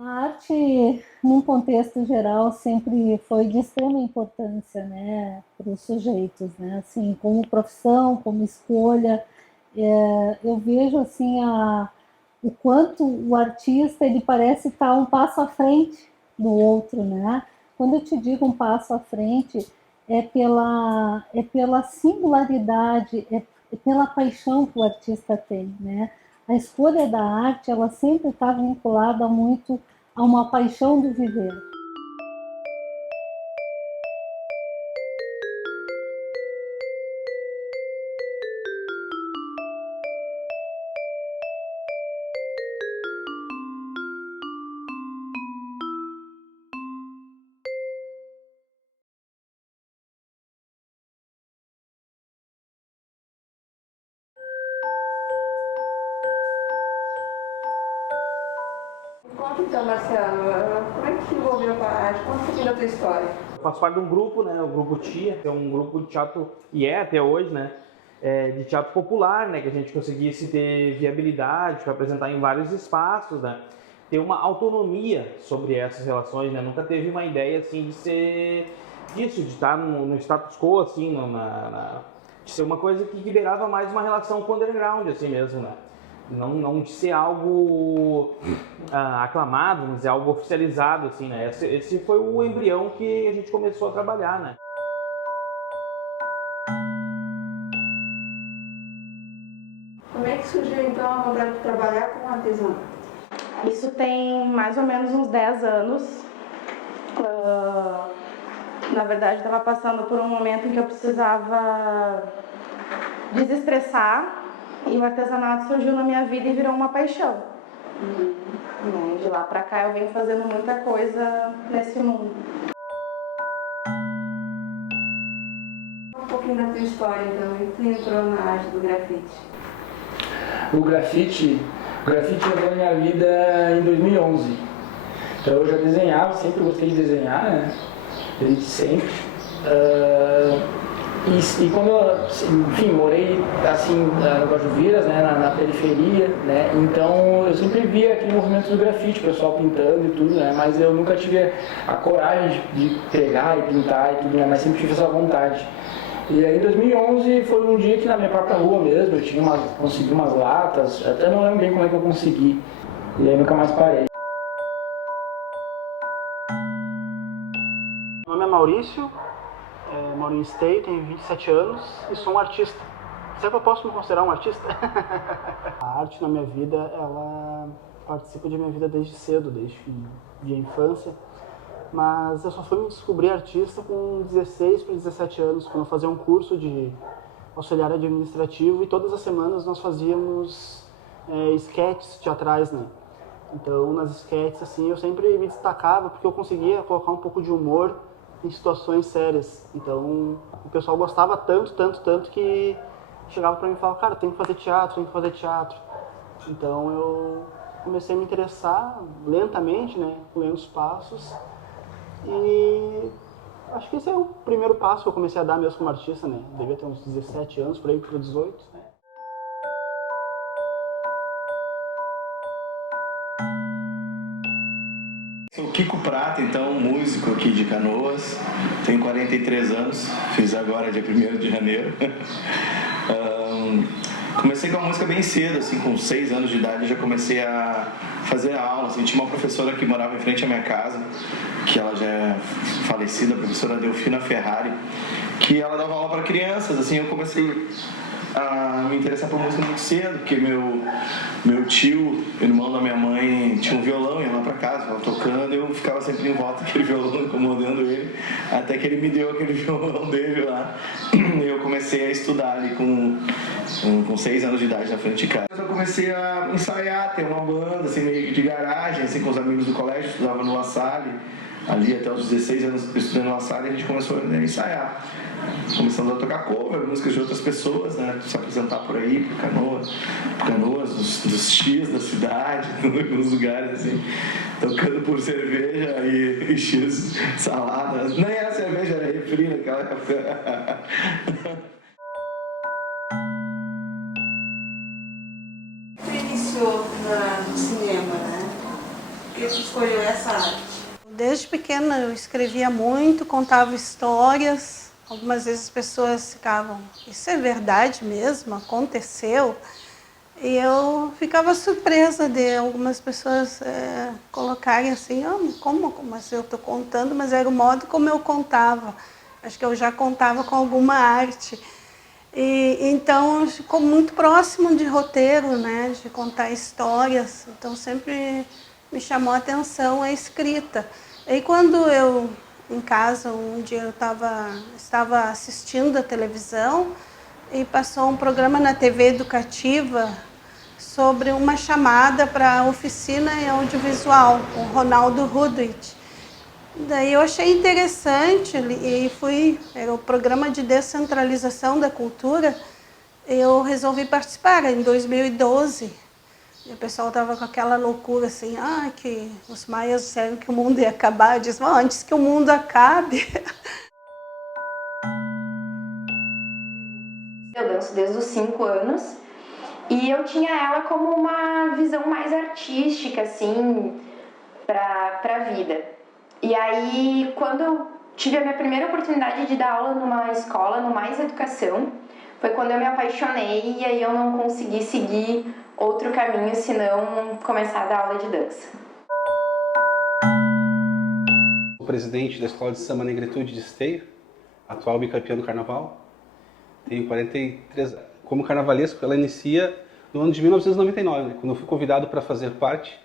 A arte, num contexto geral, sempre foi de extrema importância, né, para os sujeitos, né, assim, como profissão, como escolha. Eu vejo assim o quanto o artista ele parece estar um passo à frente do outro, né? Quando eu te digo um passo à frente, é pela singularidade, é pela paixão que o artista tem, né? A escolha da arte, ela sempre está vinculada muito a uma paixão do viver. Conta então, Marcelo, como é que se envolveu com a arte? Conta um pouquinho da tua história. Eu faço parte de um grupo, né, o Grupo Tia, que é um grupo de teatro, e é até hoje, né, de teatro popular, né, que a gente conseguisse ter viabilidade para apresentar em vários espaços, né, ter uma autonomia sobre essas relações, né, nunca teve uma ideia, assim, de ser disso, de estar no status quo, assim, de ser uma coisa que liberava mais uma relação com o underground, assim mesmo, né. Não de ser algo aclamado, mas é algo oficializado, assim, né? Esse foi o embrião que a gente começou a trabalhar, né? Como é que surgiu então a vontade de trabalhar com artesanato? Isso tem mais ou menos uns 10 anos. Na verdade, estava passando por um momento em que eu precisava desestressar e o artesanato surgiu na minha vida e virou uma paixão. De lá pra cá eu venho fazendo muita coisa nesse mundo. Um pouquinho da tua história então, e tu entrou na arte do grafite? O grafite entrou na minha vida em 2011. Então eu já desenhava, sempre gostei de desenhar, né? Desde sempre. E quando eu, enfim, morei assim no Guajuviras, né, na periferia, né, então eu sempre via aquele movimento do grafite, o pessoal pintando e tudo, né, mas eu nunca tive a coragem de pegar e pintar e tudo, né, mas sempre tive essa vontade. E aí em 2011 foi um dia que na minha própria rua mesmo, eu consegui umas latas, até não lembro bem como é que eu consegui, e aí nunca mais parei. Meu nome é Maurício, moro em Esteio, tenho 27 anos e sou um artista. Será que eu posso me considerar um artista? A arte na minha vida, ela participa de minha vida desde cedo, desde a infância. Mas eu só fui me descobrir artista com 16 para 17 anos, quando eu fazia um curso de auxiliar administrativo e todas as semanas nós fazíamos esquetes teatrais, né? Então, nas esquetes, assim, eu sempre me destacava porque eu conseguia colocar um pouco de humor em situações sérias. Então, o pessoal gostava tanto que chegava para mim e falava, cara, tem que fazer teatro. Então, eu comecei a me interessar lentamente, né, lendo os passos. E acho que esse é o primeiro passo que eu comecei a dar mesmo como artista, né? Devia ter uns 17 anos, por aí para 18, né? Sou Kiko Prata, então, músico aqui de Canoas, tenho 43 anos, fiz agora dia 1º de janeiro. Comecei com a música bem cedo, assim, com 6 anos de idade eu já comecei a fazer aula, assim, tinha uma professora que morava em frente à minha casa, que ela já é falecida, a professora Delfina Ferrari, que ela dava aula para crianças, assim, eu comecei a me interessar por música muito cedo, porque meu tio, irmão da minha mãe, tinha um violão, ia lá pra casa, ela tocando, eu ficava sempre em volta daquele violão, incomodando ele, até que ele me deu aquele violão dele lá, e eu comecei a estudar ali com 6 anos de idade na frente de casa. Eu comecei a ensaiar, ter uma banda, assim, meio de garagem, assim, com os amigos do colégio, estudava no La Salle, ali até os 16 anos estudando no La Salle, a gente começou a ensaiar. Começamos a tocar cover, músicas de outras pessoas, né? Se apresentar por aí, por Canoas, dos X da cidade, em alguns lugares, assim, tocando por cerveja e X salada. Nem era cerveja, era refri naquela época. Tu iniciou no cinema, né? que você escolheu essa arte? Desde pequena eu escrevia muito, contava histórias. Algumas vezes as pessoas ficavam, isso é verdade mesmo? Aconteceu? E eu ficava surpresa de algumas pessoas colocarem assim, como assim eu estou contando, mas era o modo como eu contava. Acho que eu já contava com alguma arte. E então ficou muito próximo de roteiro, né, de contar histórias. Então sempre me chamou a atenção a escrita. E quando eu, em casa, um dia eu estava assistindo a televisão e passou um programa na TV educativa sobre uma chamada para a oficina em audiovisual, com o Ronaldo Rudwitz. Daí eu achei interessante e era o programa de descentralização da cultura, eu resolvi participar em 2012. E o pessoal estava com aquela loucura assim, que os maias disseram que o mundo ia acabar. Eu disse, antes que o mundo acabe. Eu danço desde os 5 anos e eu tinha ela como uma visão mais artística, assim, para a vida. E aí, quando eu tive a minha primeira oportunidade de dar aula numa escola, no Mais Educação, foi quando eu me apaixonei e aí eu não consegui seguir outro caminho senão começar a dar aula de dança. O presidente da Escola de Samba Negritude de Esteio, atual bicampeão do Carnaval, tenho 43 anos. Como carnavalesco, ela inicia no ano de 1999, quando eu fui convidado para fazer parte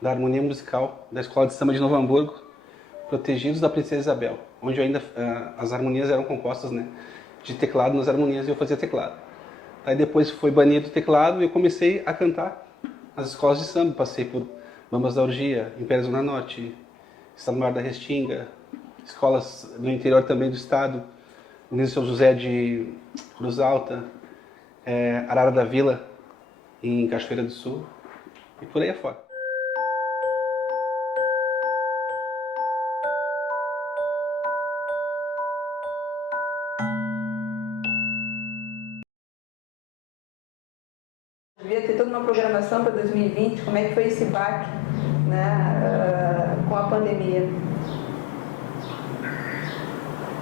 da harmonia musical da Escola de Samba de Novo Hamburgo, Protegidos da Princesa Isabel, onde ainda as harmonias eram compostas, né, de teclado nas harmonias e eu fazia teclado. Aí depois foi banido o teclado e eu comecei a cantar nas escolas de samba. Passei por Bambas da Orgia, Império Zona Norte, Estado Maior da Restinga, escolas no interior também do estado, Unido São José de Cruz Alta, Arara da Vila, em Cachoeira do Sul, e por aí afora. Devia ter toda uma programação para 2020, como é que foi esse baque, né, com a pandemia?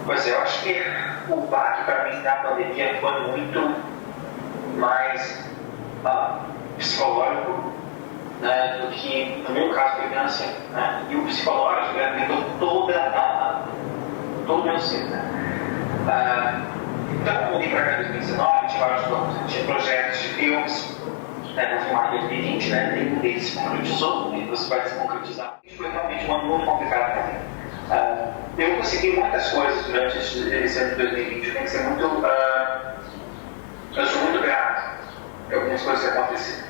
Pois é, eu acho que o baque para mim da pandemia foi muito mais psicológico, né, do que, no meu caso, foi câncer, né, e o psicológico afetou todo o meu ser, né. Então, quando eu vim para cá em 2019, tinha projetos de filmes, né, confirmado em 2020, né, nenhum deles se concretizou, e você vai se concretizar. Foi realmente um ano muito complicado para mim. Eu consegui muitas coisas durante esse ano de 2020, eu tenho que ser muito... eu sou muito grato por algumas coisas que aconteceram.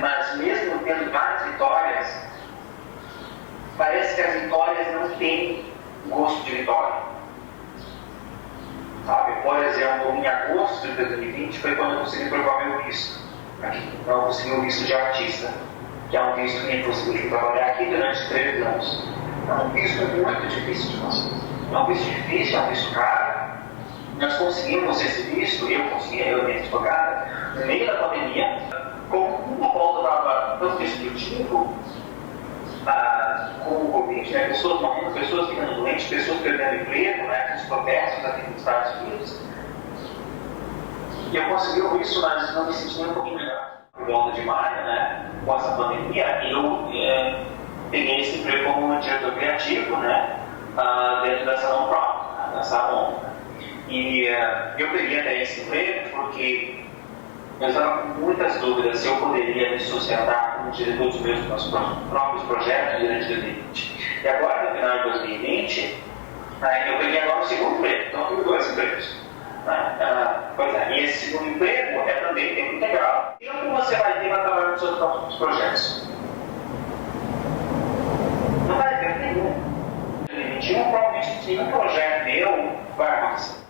Mas mesmo tendo várias vitórias, parece que as vitórias não têm gosto de vitória. Sabe? Por exemplo, em agosto de 2020 foi quando eu consegui provar meu visto. Eu consegui o visto de artista, que é um visto que me possibilitou trabalhar aqui durante 3 anos. É um visto muito difícil de conseguir. É um visto difícil, é um visto caro. Nós conseguimos esse visto, eu minha advogada, no meio da pandemia, com uma volta estava tanto destrutivo como o Covid, né? Pessoas morrendo, pessoas ficando doentes, pessoas perdendo emprego, né? Com os protestos aqui nos Estados Unidos. E eu consegui isso, mas não me senti nem um pouquinho melhor. Por volta de maio, né? Com essa pandemia, eu peguei esse emprego como diretor criativo, né? Dentro dessa non-profit, dessa ONG. E eu peguei até esse emprego porque eu estava com muitas dúvidas se eu poderia me sustentar como diretor dos meus próprios projetos durante 2020. E agora, no final de 2020, eu peguei agora o segundo emprego, então eu tenho 2 empregos. Pois é, e esse segundo emprego é também tempo integral. E o que você vai ter para trabalhar nos seus próprios projetos? Não vai ter nenhum. Em 2021, provavelmente nenhum projeto meu vai acontecer.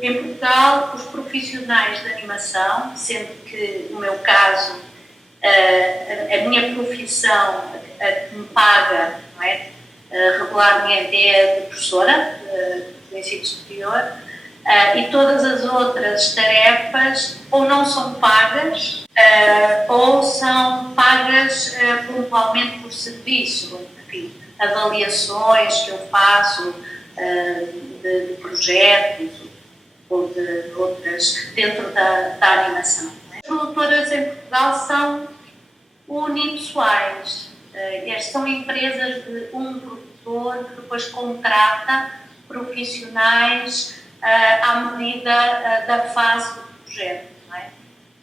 Em Portugal, os profissionais de animação, sendo que, no meu caso, a minha profissão, a que me paga, não é, regularmente é de professora do ensino superior, E todas as outras tarefas ou não são pagas ou são pagas pontualmente por serviço. Enfim, avaliações que eu faço de projetos ou de outras dentro da animação. As produtoras em Portugal são unipessoais. Estas são empresas de um produtor que depois contrata profissionais à medida da fase do projeto. Não é?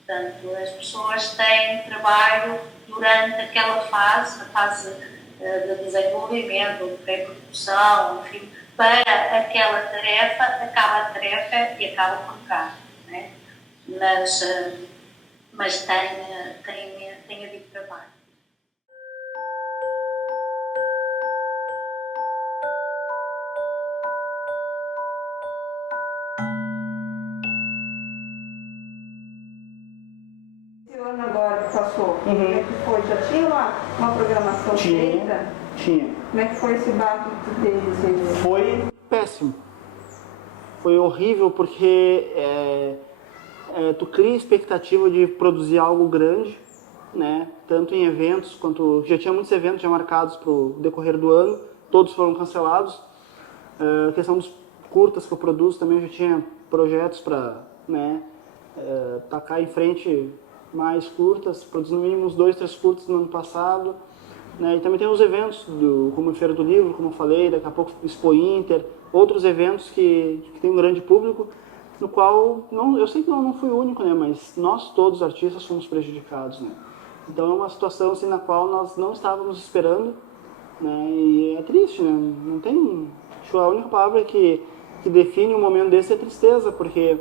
Portanto, as pessoas têm trabalho durante aquela fase, a fase de desenvolvimento, de pré-produção, enfim, para aquela tarefa, acaba a tarefa e acaba o contrato. Não é? Mas tem havido trabalho. Agora que passou, como é que foi? Já tinha uma programação feita? Tinha. Como é que foi esse baque que tu teve? Foi péssimo. Foi horrível porque tu cria expectativa de produzir algo grande, né? Tanto em eventos quanto... Já tinha muitos eventos já marcados para o decorrer do ano, todos foram cancelados. A questão dos curtas que eu produzo também, eu já tinha projetos para tacar em frente mais curtas, produzi no mínimo uns 2, 3 curtas no ano passado, né? E também tem os eventos, como a Feira do Livro, como eu falei, daqui a pouco Expo Inter, outros eventos que tem um grande público, no qual, eu sei que não fui o único, né? Mas nós todos, os artistas, fomos prejudicados, né? Então é uma situação assim, na qual nós não estávamos esperando, né? E é triste, né? Não tem... Acho que a única palavra que define um momento desse é tristeza, porque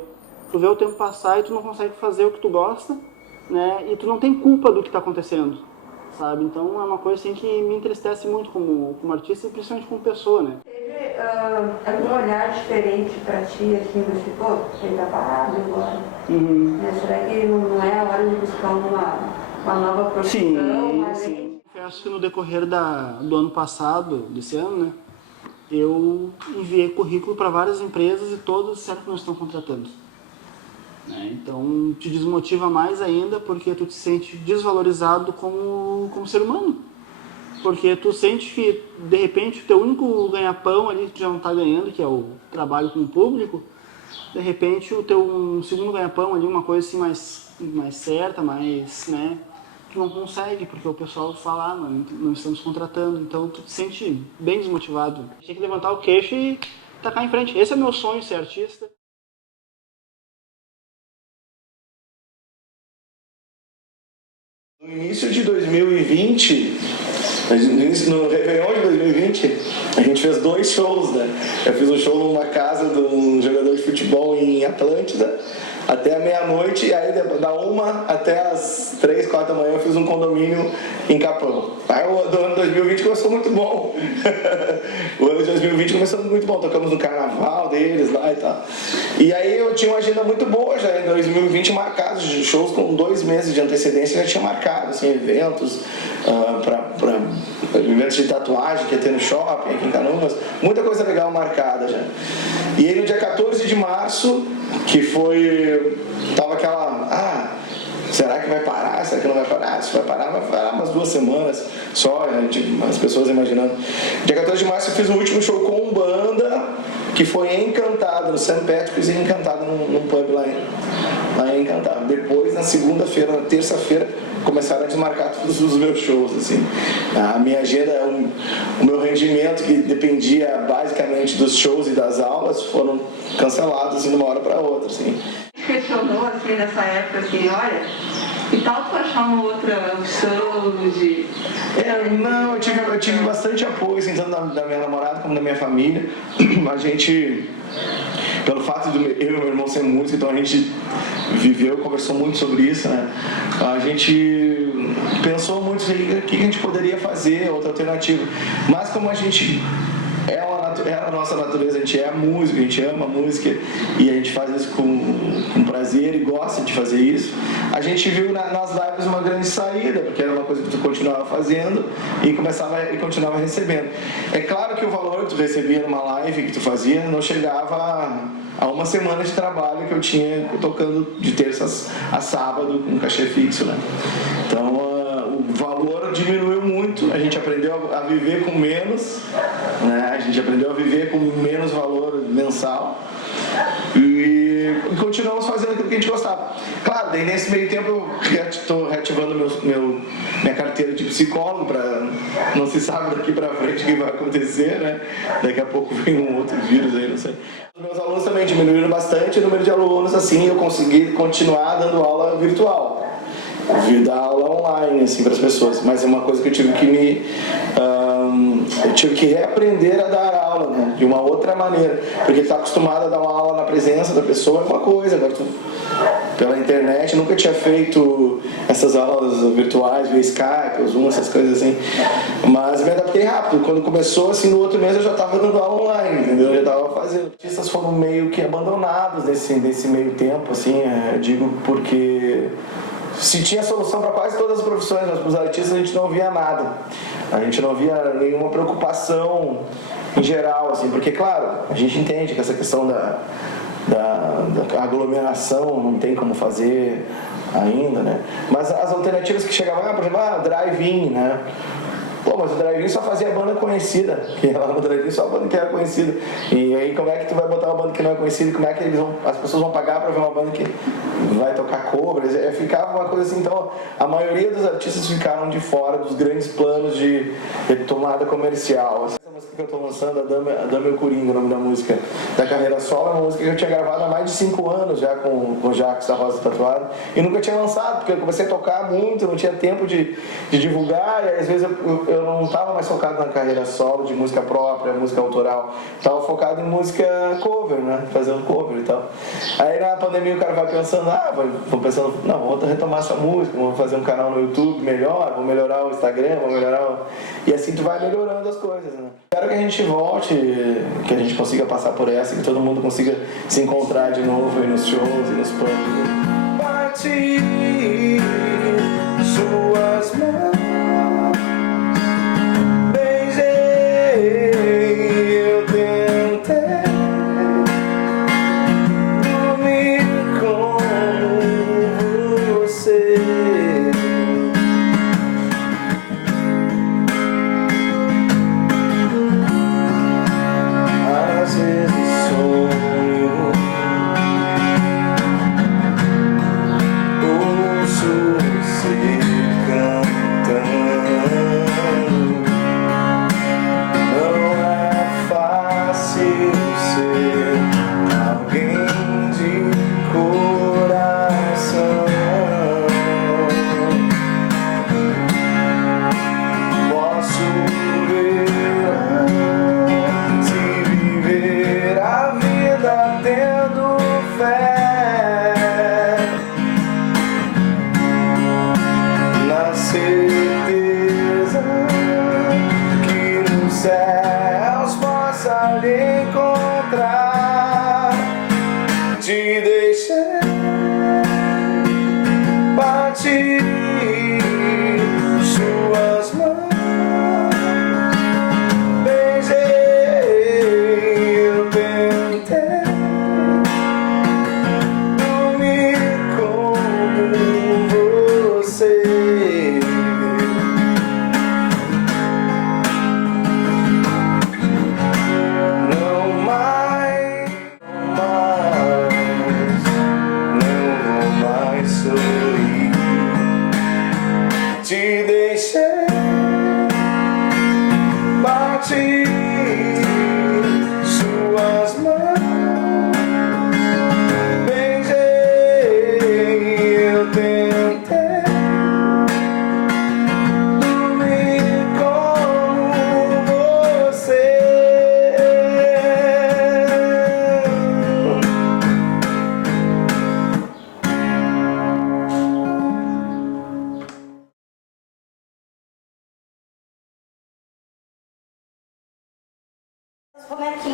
tu vê o tempo passar e tu não consegue fazer o que tu gosta, né? E tu não tem culpa do que está acontecendo, sabe? Então é uma coisa assim que me entristece muito como artista e principalmente como pessoa, né? Teve algum olhar diferente para ti, assim, do tipo, ele tá parado agora? Será que não é a hora de buscar uma nova profissão? Sim. Confesso que no decorrer do ano passado, desse ano, né? Eu enviei currículo para várias empresas e todas disseram que não estão contratando. Então te desmotiva mais ainda porque tu te sente desvalorizado como ser humano, porque tu sente que de repente o teu único ganha-pão ali que tu já não está ganhando, que é o trabalho com o público, de repente o teu segundo ganha-pão ali, uma coisa assim mais certa, mais, né, tu não consegue porque o pessoal fala, não estamos contratando, então tu te sente bem desmotivado. Tem que levantar o queixo e tacar em frente. Esse é o meu sonho, ser artista. No início de 2020, no Réveillon de 2020, a gente fez 2 shows, né? Eu fiz um show numa casa de um jogador de futebol em Atlântida, até a meia-noite, e aí da 1 até as 3, 4 da manhã eu fiz um condomínio em Capão. Aí o ano 2020 começou muito bom. O ano de 2020 começou muito bom, tocamos no carnaval deles lá e tal. E aí eu tinha uma agenda muito boa já em 2020 marcados, de shows com 2 meses de antecedência já tinha marcado, assim, eventos eventos de tatuagem que ia ter no shopping aqui em Canoas, muita coisa legal marcada já. E aí no dia 14 de março, que tava aquela, será que vai parar? Será que não vai parar? Se vai parar umas 2 semanas só, as pessoas imaginando. Dia 14 de março eu fiz o último show com banda, que foi em Encantado, no St. Patrick's, e Encantado num pub lá em Encantado. Depois, na segunda-feira, na terça-feira, começaram a desmarcar todos os meus shows, assim. A minha agenda, o meu rendimento, que dependia basicamente dos shows e das aulas, foram cancelados, assim, de uma hora para outra, assim. Questionou, assim, nessa época, assim, olha, que tal tu achar uma outra opção de... Não, eu tive bastante apoio, assim, tanto da minha namorada como da minha família. A gente, pelo fato de eu e meu irmão serem músicos, então a gente viveu, conversou muito sobre isso, né? A gente pensou muito o que a gente poderia fazer, outra alternativa. Mas como a gente é uma a nossa natureza, a gente é a música, a gente ama a música e a gente faz isso com prazer e gosta de fazer isso. A gente viu nas lives uma grande saída, porque era uma coisa que tu continuava fazendo e continuava recebendo. É claro que o valor que tu recebia numa live que tu fazia não chegava a uma semana de trabalho que eu tinha tocando de terça a sábado com cachê fixo, né? Então o valor diminuiu muito, a gente aprendeu a viver com menos, né? A gente aprendeu a viver com menos valor mensal e continuamos fazendo aquilo que a gente gostava. Claro, daí nesse meio tempo eu estou reativando minha carteira de psicólogo, para não se sabe daqui para frente o que vai acontecer, né? Daqui a pouco vem um outro vírus aí, não sei. Os meus alunos também diminuíram bastante o número de alunos, assim eu consegui continuar dando aula virtual, dar aula online assim para as pessoas, mas é uma coisa que eu tive que eu tive que reaprender a dar aula, né? De uma outra maneira, porque está acostumado a dar uma aula na presença da pessoa é uma coisa, agora pela internet, nunca tinha feito essas aulas virtuais, via Skype, Zoom, essas coisas assim, mas me adaptei rápido. Quando começou, assim, no outro mês eu já estava dando aula online, entendeu? Eu já estava fazendo. Os artistas foram meio que abandonados nesse meio tempo, assim, eu digo porque se tinha solução para quase todas as profissões, mas para os artistas a gente não via nada. A gente não via nenhuma preocupação em geral, assim, porque, claro, a gente entende que essa questão da aglomeração não tem como fazer ainda, né? Mas as alternativas que chegavam, por exemplo, drive-in, né? Pô, mas o drive-in só fazia banda conhecida, que lá no drive-in só a banda que era conhecida. E aí como é que tu vai botar uma banda que não é conhecida? Como é que as pessoas vão pagar pra ver uma banda que vai tocar covers? Ficava uma coisa assim, então a maioria dos artistas ficaram de fora dos grandes planos de retomada comercial. Essa música que eu tô lançando, A Dama e o Coringa, o nome da música, da carreira solo, é uma música que eu tinha gravado há mais de 5 anos já com o Jacques da Rosa Tatuado e nunca tinha lançado, porque eu comecei a tocar muito, não tinha tempo de divulgar, e às vezes eu não estava mais focado na carreira solo, de música própria, música autoral, estava focado em música cover, né, fazendo cover e tal. Aí na pandemia o cara vai pensando, não, vou retomar essa música, vou fazer um canal no YouTube melhor, vou melhorar o Instagram, e assim tu vai melhorando as coisas, né. Espero que a gente volte, que a gente consiga passar por essa, que todo mundo consiga se encontrar de novo aí nos shows e nos planos. Partir suas mãos.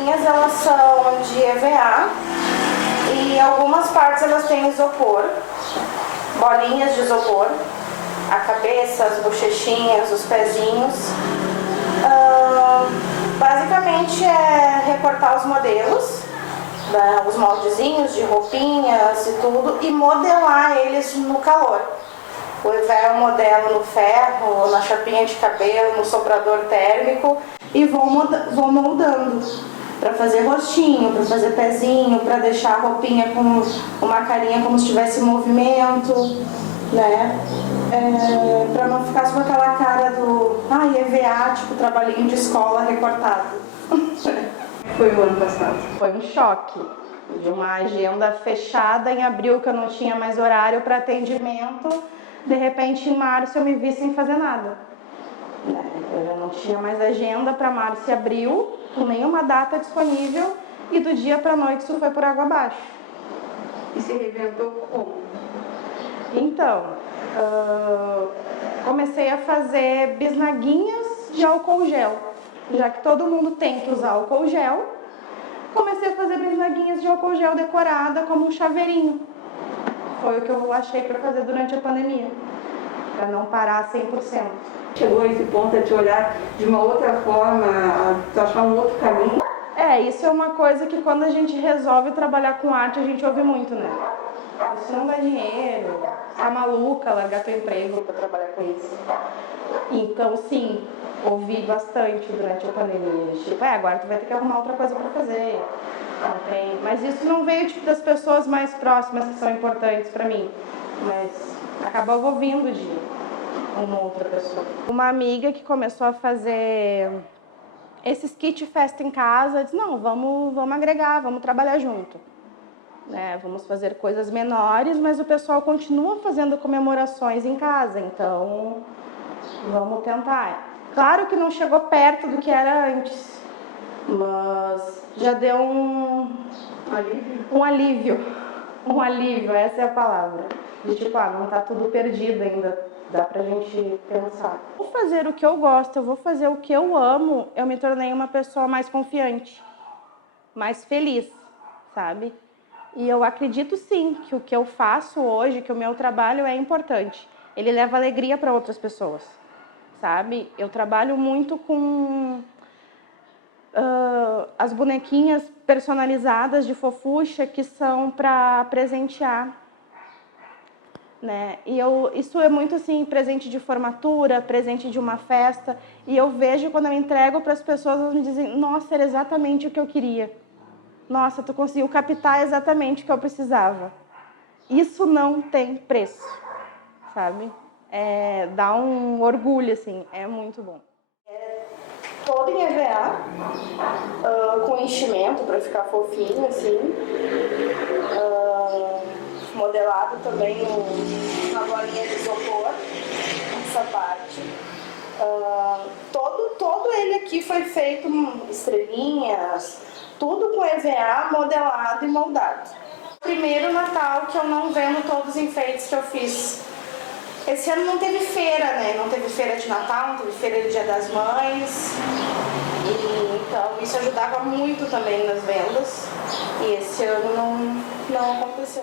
bolinhas elas são de EVA e algumas partes elas têm isopor, bolinhas de isopor, a cabeça, as bochechinhas, os pezinhos. Basicamente é recortar os modelos, né, os moldezinhos de roupinhas e tudo, e modelar eles no calor. O EVA eu modelo no ferro, na chapinha de cabelo, no soprador térmico e vou moldando para fazer rostinho, para fazer pezinho, para deixar a roupinha com uma carinha como se tivesse movimento, né? Para não ficar com aquela cara do EVA, tipo trabalhinho de escola recortado. Foi o ano passado? Foi um choque. De uma agenda fechada em abril que eu não tinha mais horário para atendimento, de repente em março eu me vi sem fazer nada. Eu já não tinha mais agenda para março e abril, com nenhuma data disponível, e do dia para a noite isso foi por água abaixo. E se reinventou como? Então, comecei a fazer bisnaguinhas de álcool gel. Já que todo mundo tem que usar álcool gel, comecei a fazer bisnaguinhas de álcool gel decorada como um chaveirinho. Foi o que eu achei para fazer durante a pandemia, para não parar 100%. Chegou a esse ponto a te olhar de uma outra forma, a achar um outro caminho? Isso é uma coisa que quando a gente resolve trabalhar com arte, a gente ouve muito, né? Isso não dá dinheiro, você é maluca, largar teu emprego para trabalhar com isso. Então, sim, ouvi bastante durante a pandemia. Tipo, agora tu vai ter que arrumar outra coisa para fazer. Não tem. Mas isso não veio tipo, das pessoas mais próximas que são importantes para mim. Mas acabava ouvindo de uma outra pessoa. Uma amiga que começou a fazer esses kit festa em casa, disse, não, vamos agregar, vamos trabalhar junto. Né? Vamos fazer coisas menores, mas o pessoal continua fazendo comemorações em casa, então vamos tentar. Claro que não chegou perto do que era antes, mas já deu um alívio, essa é a palavra. De tipo, não tá tudo perdido ainda, dá pra gente pensar. Vou fazer o que eu gosto, eu vou fazer o que eu amo, eu me tornei uma pessoa mais confiante, mais feliz, sabe? E eu acredito sim que o que eu faço hoje, que o meu trabalho é importante. Ele leva alegria para outras pessoas, sabe? Eu trabalho muito com as bonequinhas personalizadas de fofucha que são para presentear. Né? E isso é muito assim, presente de formatura, presente de uma festa. E eu vejo quando eu entrego para as pessoas, elas me dizem, nossa, era exatamente o que eu queria. Nossa, tu conseguiu captar exatamente o que eu precisava. Isso não tem preço, sabe? Dá um orgulho, assim, é muito bom. Todo em EVA, com enchimento para ficar fofinho, assim. Modelado também na bolinha de isopor, essa parte. Todo ele aqui foi feito estrelinhas, tudo com EVA modelado e moldado. Primeiro Natal que eu não vendo todos os enfeites que eu fiz. Esse ano não teve feira, né? Não teve feira de Natal, não teve feira de Dia das Mães. Então isso ajudava muito também nas vendas. E esse ano não aconteceu.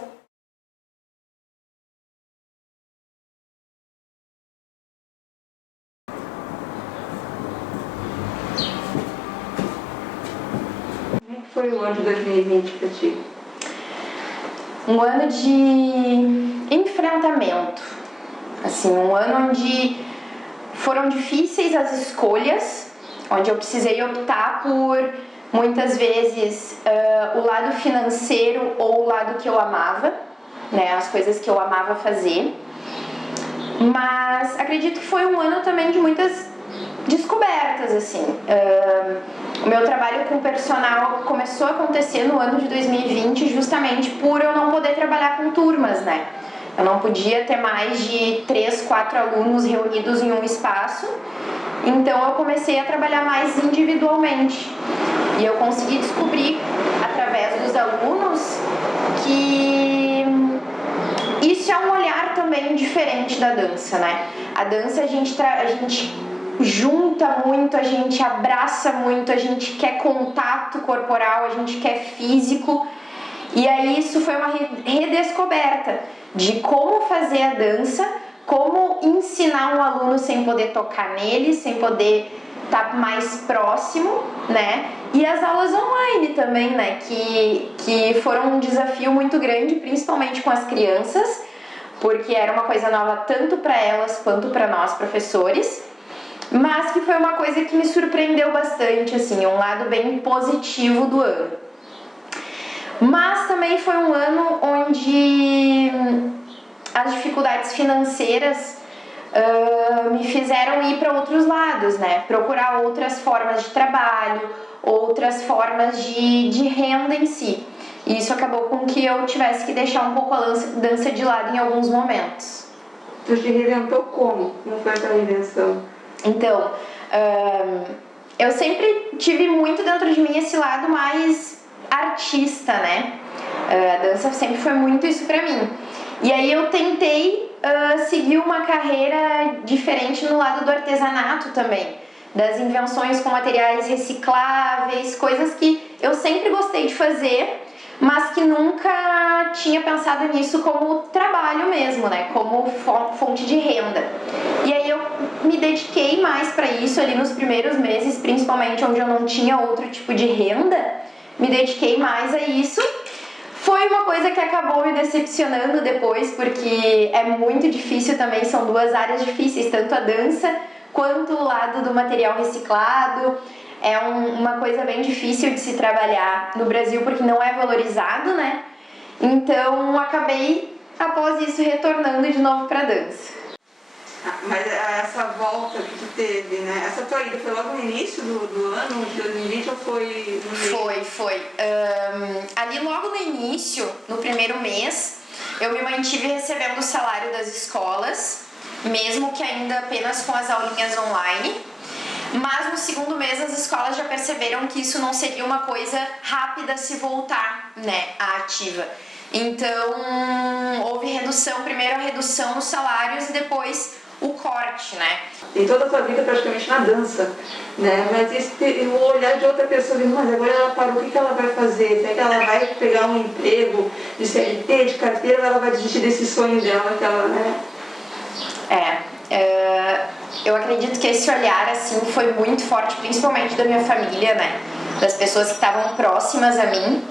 Como foi o ano de 2020 para ti? Um ano de enfrentamento. Assim, um ano onde foram difíceis as escolhas, onde eu precisei optar por, muitas vezes, o lado financeiro ou o lado que eu amava, né, as coisas que eu amava fazer. Mas acredito que foi um ano também de muitas descobertas, assim. O meu trabalho com personal começou a acontecer no ano de 2020 justamente por eu não poder trabalhar com turmas, né? Eu não podia ter mais de 3, 4 alunos reunidos em um espaço, então eu comecei a trabalhar mais individualmente. E eu consegui descobrir, através dos alunos, que isso é um olhar também diferente da dança, né? A dança a gente junta muito, a gente abraça muito, a gente quer contato corporal, a gente quer físico. E aí isso foi uma redescoberta de como fazer a dança, como ensinar um aluno sem poder tocar nele, sem poder estar mais próximo, né? E as aulas online também, né? Que foram um desafio muito grande, principalmente com as crianças, porque era uma coisa nova tanto para elas quanto para nós, professores, mas que foi uma coisa que me surpreendeu bastante, assim, um lado bem positivo do ano. Mas também foi um ano onde as dificuldades financeiras me fizeram ir para outros lados, né? Procurar outras formas de trabalho, outras formas de renda em si. E isso acabou com que eu tivesse que deixar um pouco a dança de lado em alguns momentos. Tu te reinventou como? Como foi essa reinvenção? Então, eu sempre tive muito dentro de mim esse lado mais artista, né? A dança sempre foi muito isso pra mim. E aí eu tentei seguir uma carreira diferente no lado do artesanato também, das invenções com materiais recicláveis, coisas que eu sempre gostei de fazer, mas que nunca tinha pensado nisso como trabalho mesmo, né? Como fonte de renda. E aí eu me dediquei mais para isso ali nos primeiros meses, principalmente onde eu não tinha outro tipo de renda, me dediquei mais a isso. Foi uma coisa que acabou me decepcionando depois, porque é muito difícil também, são duas áreas difíceis, tanto a dança quanto o lado do material reciclado. É uma coisa bem difícil de se trabalhar no Brasil, porque não é valorizado, né? Então, acabei, após isso, retornando de novo para a dança. Mas essa volta que tu teve, né? Essa tua ida foi logo no início do ano de 2020 ou foi no meio? Foi. Ali logo no início, no primeiro mês, eu me mantive recebendo o salário das escolas, mesmo que ainda apenas com as aulinhas online. Mas no segundo mês as escolas já perceberam que isso não seria uma coisa rápida a se voltar, né, à ativa. Então houve redução, primeiro a redução nos salários e depois o corte, né? Em toda a tua vida praticamente na dança, né? Mas o olhar de outra pessoa, mas agora ela parou, o que ela vai fazer? Será que ela vai pegar um emprego de CLT, de carteira, ou ela vai desistir desse sonho dela que ela, né? Eu acredito que esse olhar, assim, foi muito forte, principalmente da minha família, né? Das pessoas que estavam próximas a mim.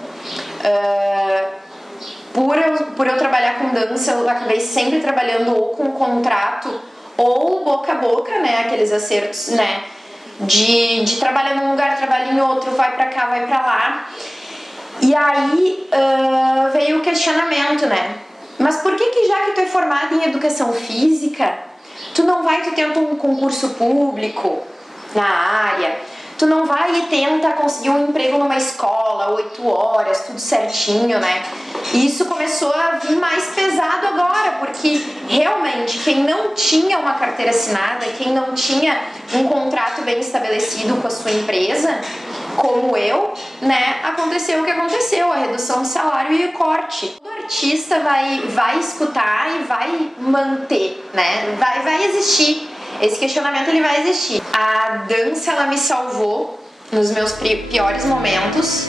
Por eu trabalhar com dança, eu acabei sempre trabalhando ou com contrato ou boca a boca, né? Aqueles acertos, né? De trabalhar num lugar, trabalhar em outro, vai pra cá, vai pra lá. E aí veio o questionamento, né? Mas por que já que tu é formada em educação física, tu tenta um concurso público na área, tu não vai e tenta conseguir um emprego numa escola, 8 horas, tudo certinho, né? E isso começou a vir mais pesado agora, porque realmente quem não tinha uma carteira assinada, quem não tinha um contrato bem estabelecido com a sua empresa, como eu, né, aconteceu o que aconteceu, a redução do salário e o corte. O artista vai escutar e vai manter, né, vai existir, esse questionamento ele vai existir. A dança, ela me salvou nos meus piores momentos,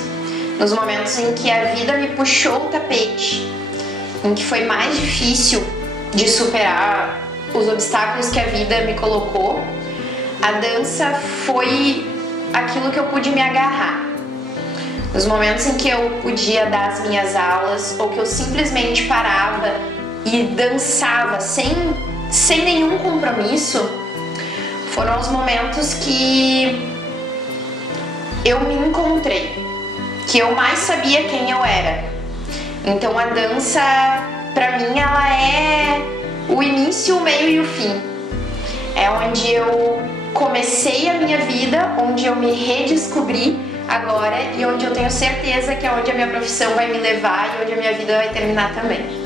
nos momentos em que a vida me puxou o tapete, em que foi mais difícil de superar os obstáculos que a vida me colocou. A dança foi aquilo que eu pude me agarrar. Nos momentos em que eu podia dar as minhas aulas ou que eu simplesmente parava e dançava sem nenhum compromisso, foram os momentos que eu me encontrei, que eu mais sabia quem eu era. Então a dança, pra mim, ela é o início, o meio e o fim. É onde eu comecei a minha vida, onde eu me redescobri agora e onde eu tenho certeza que é onde a minha profissão vai me levar e onde a minha vida vai terminar também.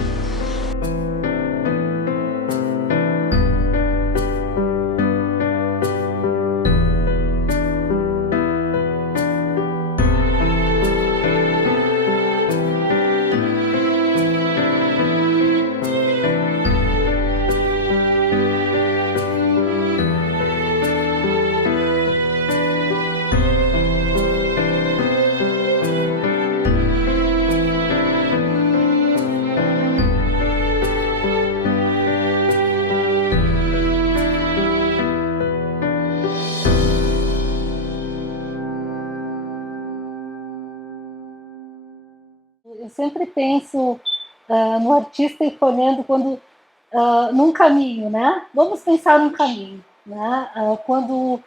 eu sempre penso no artista escolhendo quando num caminho, né? Vamos pensar num caminho, né? Quando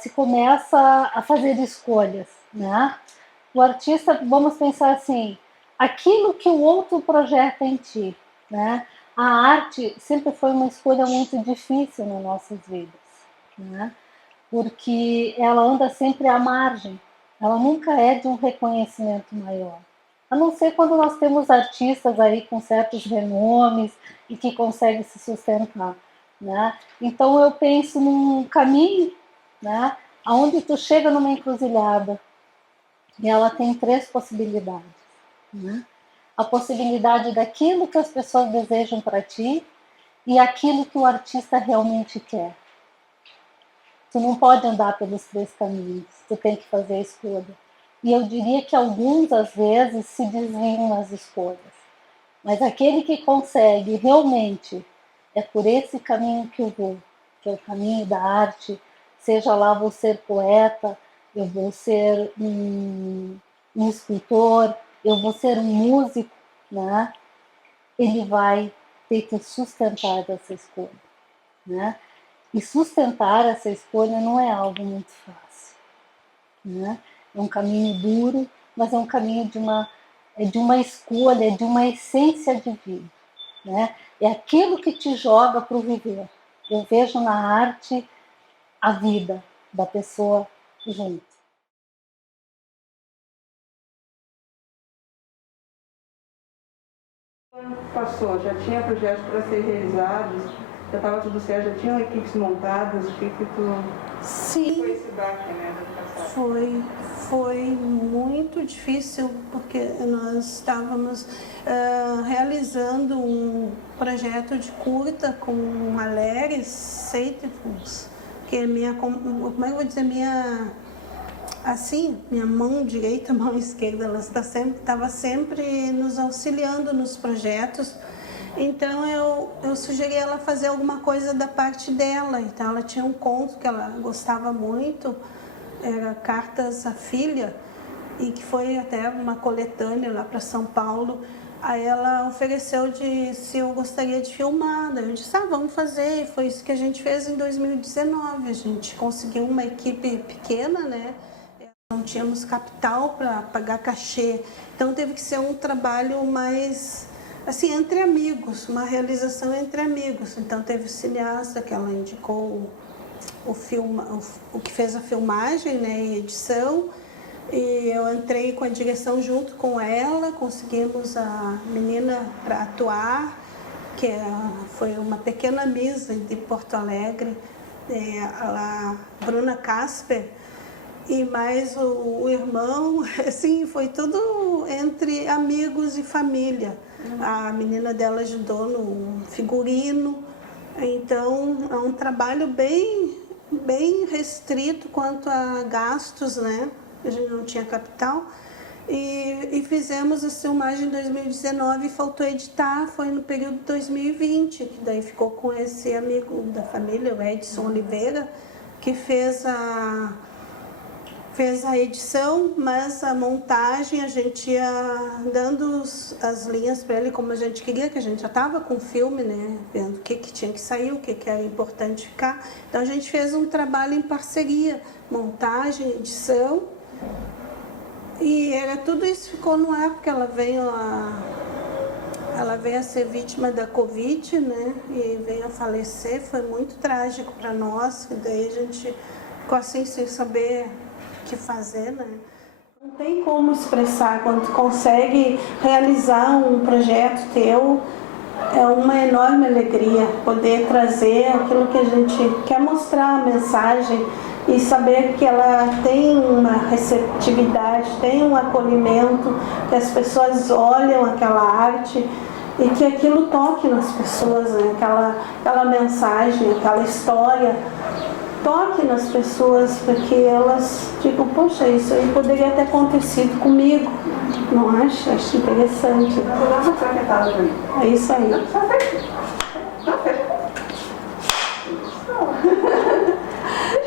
se começa a fazer escolhas, né? O artista, vamos pensar assim, aquilo que o outro projeta em ti, né? A arte sempre foi uma escolha muito difícil nas nossas vidas, né? Porque ela anda sempre à margem, ela nunca é de um reconhecimento maior. A não ser quando nós temos artistas aí com certos renomes e que conseguem se sustentar, né? Então eu penso num caminho, né? Onde tu chega numa encruzilhada e ela tem 3 possibilidades, né? A possibilidade daquilo que as pessoas desejam para ti e aquilo que o artista realmente quer. Tu não pode andar pelos 3 caminhos, tu tem que fazer a escolha. E eu diria que alguns, às vezes, se desviam nas escolhas. Mas aquele que consegue realmente, é por esse caminho que eu vou, que é o caminho da arte, seja lá vou ser poeta, eu vou ser um escultor, eu vou ser um músico, né? Ele vai ter que sustentar essa escolha, né? E sustentar essa escolha não é algo muito fácil, né? É um caminho duro, mas é um caminho de uma escolha, de uma essência de vida, né? É aquilo que te joga para o viver. Eu vejo na arte a vida da pessoa junto. Passou, já tinha projetos para ser realizados, já estava tudo certo, já tinham equipes montadas, o que tu... Sim. Foi esse baque, né, do passado? Foi muito difícil porque nós estávamos realizando um projeto de curta com a Leris Seitifus, que é como é que eu vou dizer, minha mão direita, mão esquerda, ela estava sempre nos auxiliando nos projetos. Então eu sugeri ela fazer alguma coisa da parte dela. Então ela tinha um conto que ela gostava muito, era Cartas à Filha, e que foi até uma coletânea lá para São Paulo. Aí ela ofereceu se eu gostaria de filmar. Daí eu disse, vamos fazer. E foi isso que a gente fez em 2019. A gente conseguiu uma equipe pequena, né? Não tínhamos capital para pagar cachê. Então teve que ser um trabalho mais, assim, entre amigos, uma realização entre amigos. Então teve o cineasta que ela indicou o que fez a filmagem, né, e edição. E eu entrei com a direção junto com ela, conseguimos a menina para atuar, que foi uma pequena Miss de Porto Alegre, a Bruna Casper, e mais o irmão, assim, foi tudo entre amigos e família. A menina dela ajudou no figurino, então é um trabalho bem restrito quanto a gastos, né? A gente não tinha capital. E fizemos a filmagem em 2019 e faltou editar, foi no período de 2020, que daí ficou com esse amigo da família, o Edson Oliveira, que fez a edição, mas a montagem a gente ia dando as linhas para ele como a gente queria, que a gente já estava com o filme, né, vendo o que tinha que sair, o que era importante ficar. Então a gente fez um trabalho em parceria, montagem, edição, e era tudo isso ficou no ar, porque ela veio a ser vítima da Covid, né, e veio a falecer. Foi muito trágico para nós, e daí a gente ficou assim sem saber que fazer, né? Não tem como expressar. Quando tu consegue realizar um projeto teu, é uma enorme alegria poder trazer aquilo que a gente quer mostrar, a mensagem, e saber que ela tem uma receptividade, tem um acolhimento, que as pessoas olham aquela arte e que aquilo toque nas pessoas, né? Aquela mensagem, aquela história toque nas pessoas, porque elas digam, poxa, isso aí poderia ter acontecido comigo, não acha? Acho interessante. É isso aí.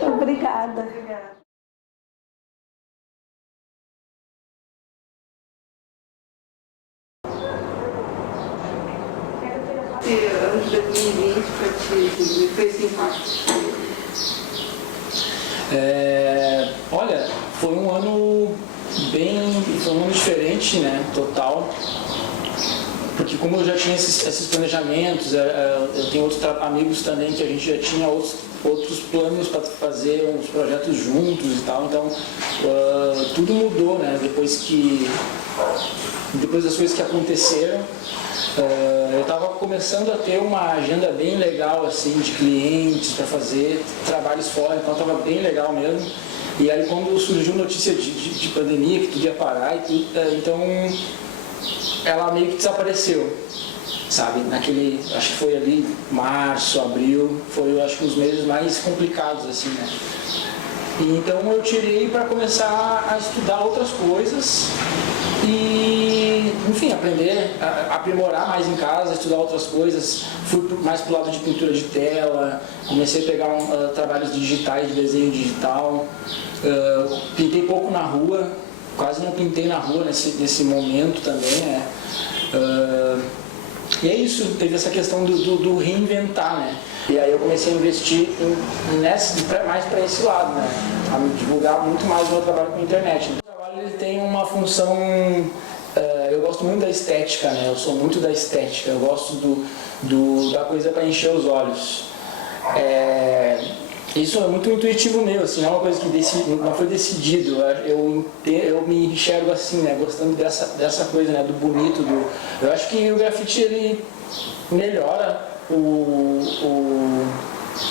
Obrigada. Esse ano de 2020 para ti foi esse impacto? Olha, foi um ano diferente, né, total, porque como eu já tinha esses planejamentos, eu tenho outros amigos também que a gente já tinha outros planos para fazer uns projetos juntos e tal, então tudo mudou, né, depois das coisas que aconteceram. Eu estava começando a ter uma agenda bem legal assim de clientes para fazer trabalhos fora, então estava bem legal mesmo. E aí quando surgiu notícia de pandemia, que tudo ia parar, então ela meio que desapareceu, sabe? Acho que foi ali março, abril, foi acho que os meses mais complicados assim, né? E então eu tirei para começar a estudar outras coisas e, enfim, aprender, aprimorar mais em casa, estudar outras coisas. Fui mais pro lado de pintura de tela, comecei a pegar trabalhos digitais, de desenho digital. Pintei pouco na rua, quase não pintei na rua nesse momento também, né? E é isso, teve essa questão do reinventar, né? E aí eu comecei a investir mais para esse lado, né? A me divulgar muito mais o meu trabalho com a internet. O trabalho ele tem uma função, eu gosto muito da estética, né? Eu sou muito da estética, eu gosto da coisa para encher os olhos. Isso é muito intuitivo meu, assim, não é uma coisa que não foi decidido. Eu me enxergo assim, né? Gostando dessa coisa, né? Do bonito, eu acho que o grafite ele melhora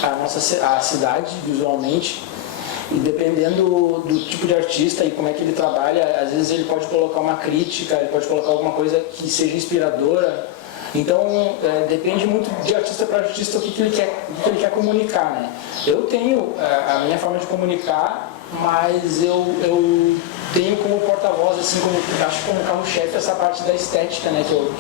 a cidade visualmente, e dependendo do tipo de artista e como é que ele trabalha, às vezes ele pode colocar uma crítica, ele pode colocar alguma coisa que seja inspiradora. Então depende muito de artista para artista o que ele quer comunicar, né? Eu tenho a minha forma de comunicar, mas eu tenho como porta-voz, assim, acho como carro-chefe essa parte da estética, né? Que eu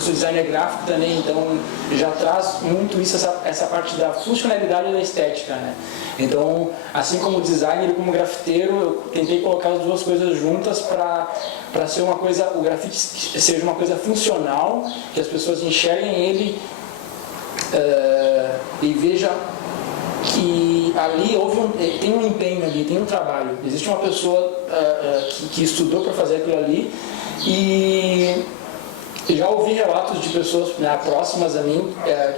sou designer gráfico também, então já traz muito isso, essa parte da funcionalidade da estética, né? Então, assim como designer e como grafiteiro, eu tentei colocar as duas coisas juntas para ser uma coisa, o grafite seja uma coisa funcional, que as pessoas enxerguem ele e vejam que ali tem um empenho ali, tem um trabalho. Existe uma pessoa que estudou para fazer aquilo ali, e já ouvi relatos de pessoas, né, próximas a mim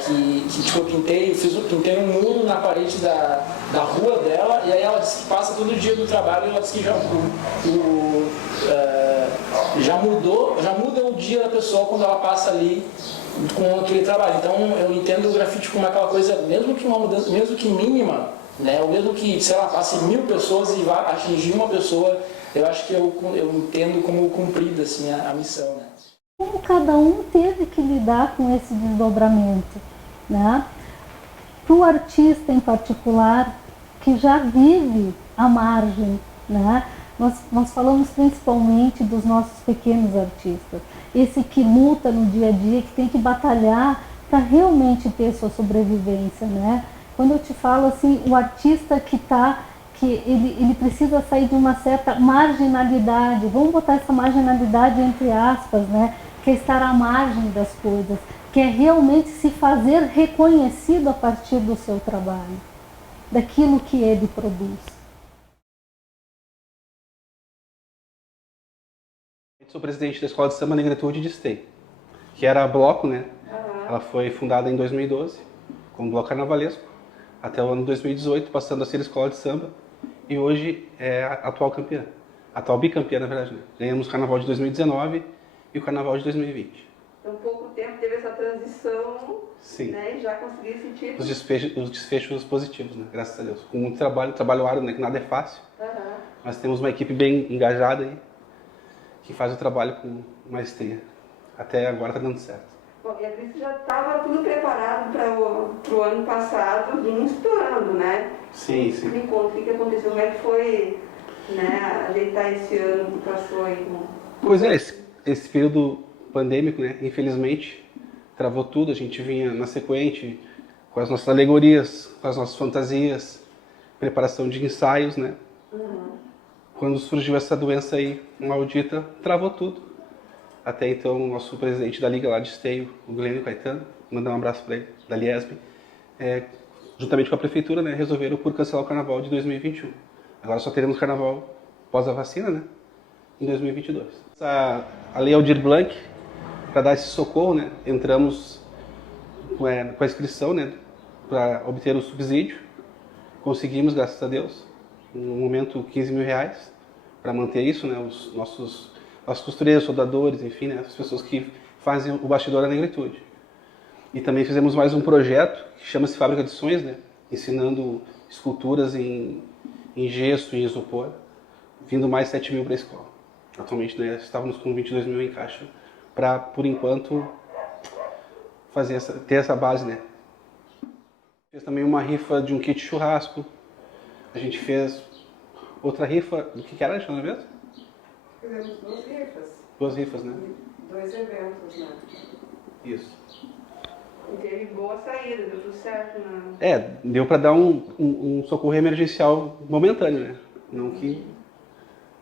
que tipo, eu pintei um muro na parede da rua dela, e aí ela disse que passa todo dia do trabalho, e ela disse que já muda o dia da pessoa quando ela passa ali com aquele trabalho. Então eu entendo o grafite como aquela coisa, mesmo que uma mudança, mesmo que mínima, né, ou mesmo que, sei lá, passe 1000 pessoas e vá atingir uma pessoa, eu acho que eu entendo como cumprida assim, a missão, né? Como cada um teve que lidar com esse desdobramento, né? Para o artista em particular, que já vive à margem, né? Nós falamos principalmente dos nossos pequenos artistas, esse que luta no dia a dia, que tem que batalhar para realmente ter sua sobrevivência, né? Quando eu te falo assim, o artista que ele precisa sair de uma certa marginalidade, vamos botar essa marginalidade entre aspas, né? Que é estar à margem das coisas, que é realmente se fazer reconhecido a partir do seu trabalho, daquilo que ele produz. Eu sou presidente da Escola de Samba Negritude de Esteio, que era bloco, né? Ela foi fundada em 2012, como bloco carnavalesco, até o ano 2018, passando a ser escola de samba, e hoje é a atual campeã. Atual bicampeã, na verdade, né? Ganhamos o carnaval de 2019 e o carnaval de 2020. Então, pouco tempo teve essa transição. Sim. Né, e já consegui sentir os desfechos positivos, né? Graças a Deus. Com muito trabalho árduo, né? Que nada é fácil. Mas temos uma equipe bem engajada aí, que faz o trabalho com maestria. Até agora está dando certo. Bom, e a Cris já estava tudo preparado para o ano passado, estourando, né? Sim, sim. Me conta o que aconteceu, como é que foi, né, ajeitar esse ano que passou aí? Pois é, esse período pandêmico, né, infelizmente, travou tudo. A gente vinha na sequente com as nossas alegorias, com as nossas fantasias, preparação de ensaios, né? Quando surgiu essa doença aí maldita, travou tudo. Até então, o nosso presidente da Liga lá de Esteio, o Glênio Caetano, mandar um abraço para ele, da Liesb, juntamente com a prefeitura, né, resolveram por cancelar o carnaval de 2021. Agora só teremos carnaval pós a vacina, né, em 2022. A Lei Aldir Blanc, para dar esse socorro, né, entramos com a inscrição, né, para obter o subsídio. Conseguimos, graças a Deus, no momento R$15 mil para manter isso, né, os nossos costureiros, soldadores, enfim, né, as pessoas que fazem o bastidor da negritude. E também fizemos mais um projeto que chama-se Fábrica de Sonhos, né, ensinando esculturas em gesso e isopor, vindo mais 7 mil para a escola. Atualmente, né, estávamos com 22 mil em caixa para, por enquanto, ter essa base, né. Fez também uma rifa de um kit churrasco. A gente fez outra rifa, do que era, Alexandre, mesmo? Fizemos 2 rifas. 2 rifas, né? 2 eventos, né? Isso. E teve boa saída, deu tudo certo, né? Deu para dar um socorro emergencial momentâneo, né? Não que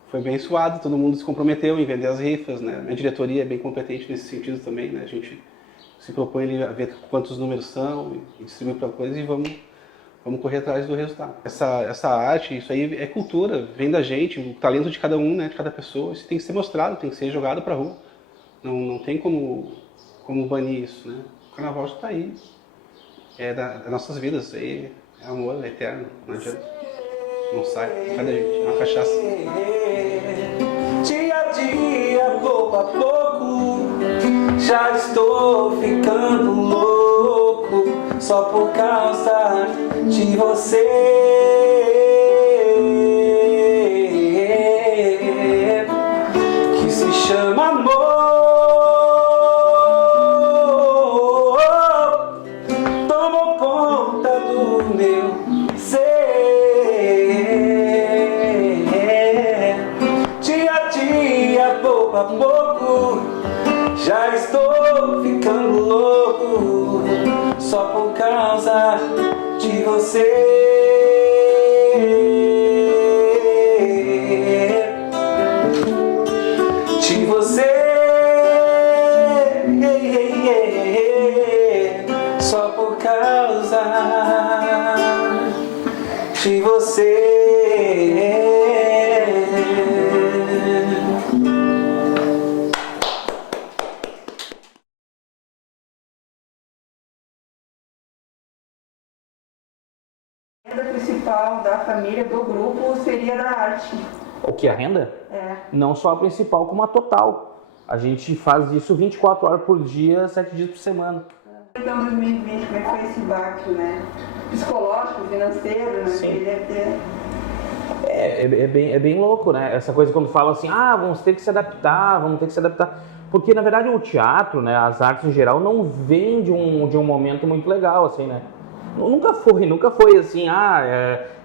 foi bem suado, todo mundo se comprometeu em vender as rifas, né? A diretoria é bem competente nesse sentido também, né? A gente se propõe a ver quantos números são e distribuir para coisa e vamos correr atrás do resultado. Essa arte, isso aí é cultura, vem da gente, o talento de cada um, né? De cada pessoa, isso tem que ser mostrado, tem que ser jogado para a rua. Não tem como banir isso, né? O carnaval já está aí, das nossas vidas, isso aí é amor, é eterno, não adianta, não sai, cadê a gente? É uma cachaça. Dia a dia, pouco a pouco, já estou ficando louco, só por causa de você. Que se chama amor. Já estou ficando louco, só por causa de você. De você. Só por causa de você. A renda principal da família, do grupo, seria da arte. O que? A renda? É. Não só a principal, como a total. A gente faz isso 24 horas por dia, 7 dias por semana. Então, 2020, como é que foi esse baque, né? Psicológico, financeiro, né? Sim. Que deve ter... É bem louco, né? Essa coisa quando fala assim, vamos ter que se adaptar, Porque, na verdade, o teatro, né, as artes em geral, não vem de um momento muito legal, assim, né? Nunca foi assim,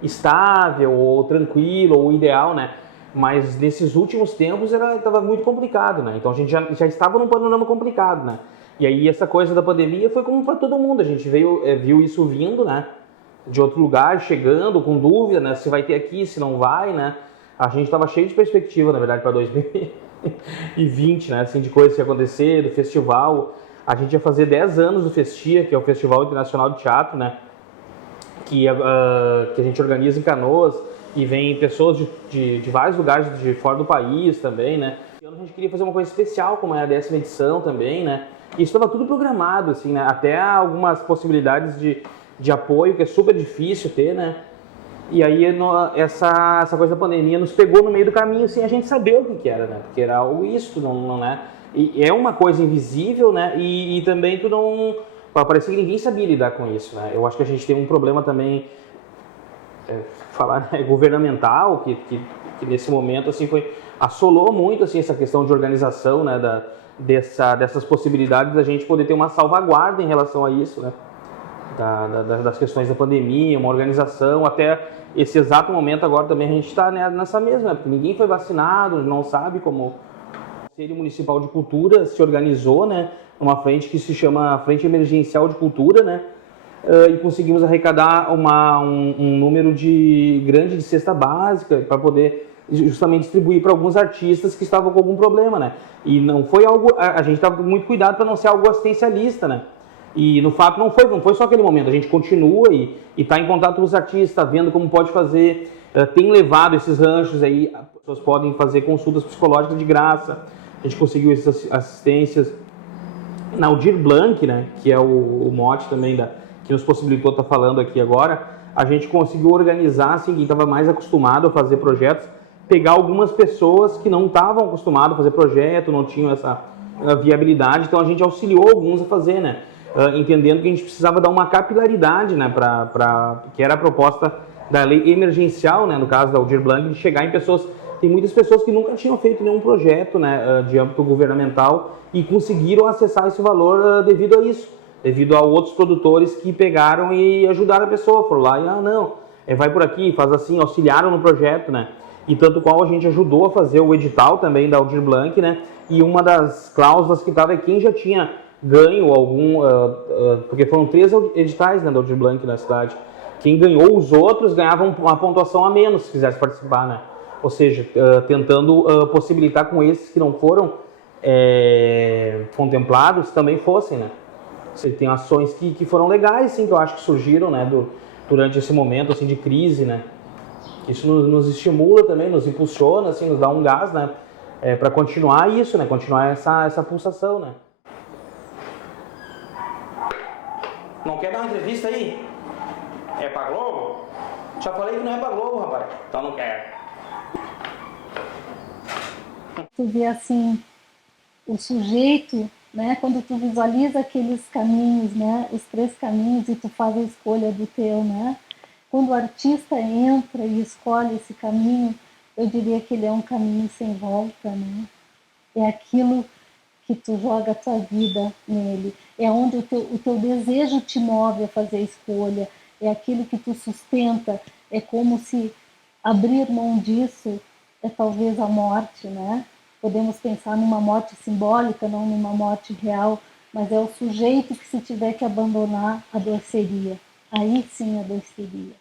estável, ou tranquilo, ou ideal, né? Mas nesses últimos tempos estava muito complicado, né? Então a gente já estava num panorama complicado, né? E aí essa coisa da pandemia foi como para todo mundo, a gente viu isso vindo, né? De outro lugar, chegando, com dúvida, né? Se vai ter aqui, se não vai, né? A gente estava cheio de perspectiva, na verdade, para 2020, né? Assim, de coisas que ia acontecer, do festival. A gente ia fazer 10 anos do Festia, que é o Festival Internacional de Teatro, né? Que a gente organiza em Canoas e vem pessoas de vários lugares de fora do país também, né? Esse ano a gente queria fazer uma coisa especial, como é a 10ª edição também, né? E isso estava tudo programado, assim, né? Até algumas possibilidades de apoio, que é super difícil ter, né? E aí essa coisa da pandemia nos pegou no meio do caminho sem a gente saber o que era, né? Porque era algo não, né? E é uma coisa invisível, né? E também tu não... Parece que ninguém sabia lidar com isso, né? Eu acho que a gente tem um problema também, governamental, que nesse momento, assim, assolou muito, assim, essa questão de organização, né? Dessas possibilidades da gente poder ter uma salvaguarda em relação a isso, né? Das questões da pandemia, uma organização, até esse exato momento agora também a gente está nessa mesma, né? Porque ninguém foi vacinado, não sabe como... O Conselho Municipal de Cultura se organizou, né, numa frente que se chama Frente Emergencial de Cultura, né, e conseguimos arrecadar um número grande de cesta básica para poder justamente distribuir para alguns artistas que estavam com algum problema, né? E não foi algo, a gente estava com muito cuidado para não ser algo assistencialista, né? E no fato não foi só aquele momento, a gente continua e está em contato com os artistas, está vendo como pode fazer, tem levado esses ranchos aí, as pessoas podem fazer consultas psicológicas de graça, a gente conseguiu essas assistências na Aldir Blanc, né, que é o mote também que nos possibilitou estar falando aqui agora. A gente conseguiu organizar, assim, quem estava mais acostumado a fazer projetos, pegar algumas pessoas que não estavam acostumadas a fazer projeto, não tinham essa viabilidade, então a gente auxiliou alguns a fazer, né, entendendo que a gente precisava dar uma capilaridade, né, que era a proposta da lei emergencial, né, no caso da Aldir Blanc, de chegar em pessoas. Tem muitas pessoas que nunca tinham feito nenhum projeto, né, de âmbito governamental e conseguiram acessar esse valor devido a isso, devido a outros produtores que pegaram e ajudaram a pessoa, foram lá e vai por aqui, faz assim, auxiliaram no projeto, né, e tanto qual a gente ajudou a fazer o edital também da Aldir Blanc, né, e uma das cláusulas que estava é quem já tinha ganho algum, porque foram 3 editais, né, da Aldir Blanc na cidade, quem ganhou os outros ganhavam uma pontuação a menos se quisesse participar, né. Ou seja, tentando possibilitar com esses que não foram contemplados também fossem, né? Você tem ações que foram legais, sim, que eu acho que surgiram, né, durante esse momento assim, de crise, né? Isso nos estimula também, nos impulsiona, assim, nos dá um gás, né? Para continuar isso, né? Continuar essa pulsação, né? Não quer dar uma entrevista aí? É pra Globo? Já falei que não é pra Globo, rapaz. Então não quer. Tu vê assim, o sujeito, né, quando tu visualiza aqueles caminhos, né, os 3 caminhos e tu faz a escolha do teu, né, quando o artista entra e escolhe esse caminho, eu diria que ele é um caminho sem volta, né, é aquilo que tu joga a tua vida nele, é onde o teu desejo te move a fazer a escolha, é aquilo que tu sustenta, é como se abrir mão disso é talvez a morte, né? Podemos pensar numa morte simbólica, não numa morte real, mas é o sujeito que, se tiver que abandonar, adoeceria. Aí sim adoeceria.